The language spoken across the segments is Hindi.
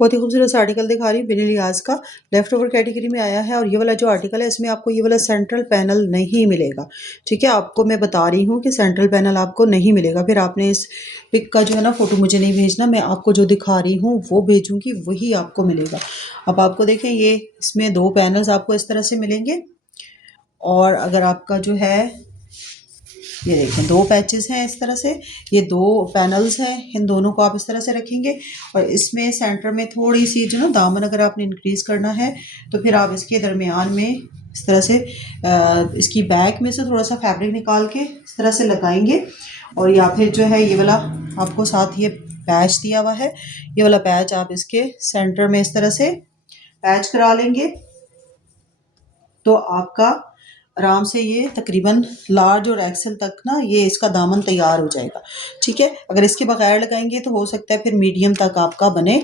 बहुत ही खूबसूरत सा आर्टिकल दिखा रही हूँ बिन लिहाज का, लेफ्ट ओवर कैटेगरी में आया है। और ये वाला जो आर्टिकल है इसमें आपको ये वाला सेंट्रल पैनल नहीं मिलेगा। ठीक है, आपको मैं बता रही हूँ कि सेंट्रल पैनल आपको नहीं मिलेगा। फिर आपने इस पिक का जो है ना फोटो मुझे नहीं भेजना, मैं आपको जो दिखा रही हूँ वो भेजूंगी, वही आपको मिलेगा। अब आपको देखें, ये इसमें 2 पैनल्स आपको इस तरह से मिलेंगे। और अगर आपका जो है, ये देखें 2 पैचेस हैं इस तरह से, ये 2 पैनल्स हैं, इन दोनों को आप इस तरह से रखेंगे। और इसमें सेंटर में थोड़ी सी जो ना दामन अगर आपने इंक्रीज करना है तो फिर आप इसके दरमियान में इस तरह से इसकी बैक में से थोड़ा सा फैब्रिक निकाल के इस तरह से लगाएंगे। और या फिर जो है ये वाला आपको साथ ये पैच दिया हुआ है, ये वाला पैच आप इसके सेंटर में इस तरह से पैच करा लेंगे तो आपका आराम से ये तकरीबन लार्ज और एक्सेल तक ना ये इसका दामन तैयार हो जाएगा। ठीक है, अगर इसके बगैर लगाएंगे तो हो सकता है फिर मीडियम तक आपका बने।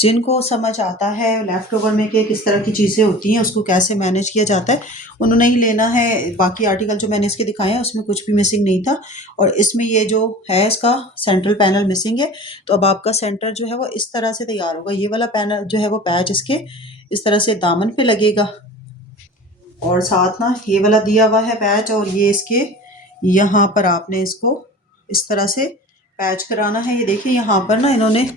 जिनको समझ आता है लेफ़्ट ओवर में कि किस तरह की चीज़ें होती हैं, उसको कैसे मैनेज किया जाता है, उन्होंने ही लेना है। बाकी आर्टिकल जो मैंने इसके दिखाए हैं उसमें कुछ भी मिसिंग नहीं था। और इसमें ये जो है इसका सेंट्रल पैनल मिसिंग है, तो अब आपका सेंटर जो है वो इस तरह से तैयार होगा। ये वाला पैनल जो है वो पैच इसके इस तरह से दामन पे लगेगा और साथ ना ये वाला दिया हुआ है पैच, और ये इसके यहाँ पर आपने इसको इस तरह से पैच कराना है। ये देखिए यहाँ पर ना इन्होंने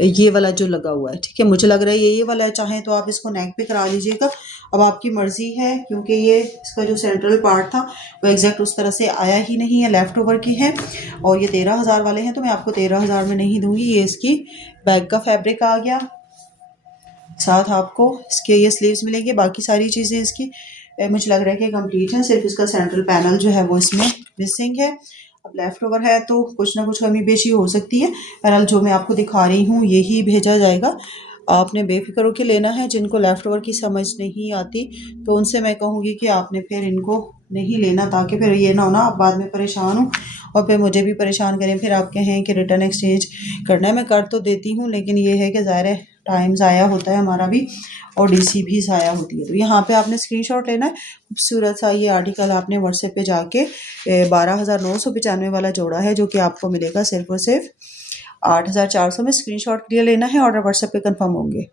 ये वाला जो लगा हुआ है, ठीक है, मुझे लग रहा है ये वाला है, चाहें तो आप इसको नेक पे करा लीजिएगा। अब आपकी मर्जी है, क्योंकि ये इसका जो सेंट्रल पार्ट था वो एग्जैक्ट उस तरह से आया ही नहीं है, लेफ़्ट ओवर की है। और ये 13,000 वाले हैं तो मैं आपको 13,000 में नहीं दूंगी। ये इसकी बैग का फैब्रिक आ गया, साथ आपको इसके ये स्लीव्स मिलेंगे। बाकी सारी चीज़ें इसकी मुझे लग रहा है कि कंप्लीट है, सिर्फ इसका सेंट्रल पैनल जो है वो इसमें मिसिंग है। अब लेफ़्ट ओवर है तो कुछ ना कुछ कमी पेशी हो सकती है। पैनल जो मैं आपको दिखा रही हूँ यही भेजा जाएगा, आपने बेफिक्र होकर लेना है। जिनको लेफ़्ट ओवर की समझ नहीं आती तो उनसे मैं कहूँगी कि आपने फिर इनको नहीं लेना, ताकि फिर ये ना हो ना आप बाद में परेशान हो और फिर मुझे भी परेशान करें, फिर आप कहें कि रिटर्न एक्सचेंज करना है। मैं कर तो देती हूँ, लेकिन ये है कि ज़ाहिर है टाइम ज़ाया होता है हमारा भी और डीसी भी ज़ाया होती है। तो यहाँ पे आपने स्क्रीनशॉट लेना है। खूबसूरत सा ये आर्टिकल आपने व्हाट्सएप पे जाके 12,995 वाला जोड़ा है, जो कि आपको मिलेगा सिर्फ और सिर्फ 8,400 में। स्क्रीनशॉट क्लियर लेना है, ऑर्डर व्हाट्सएप पे कंफर्म होंगे।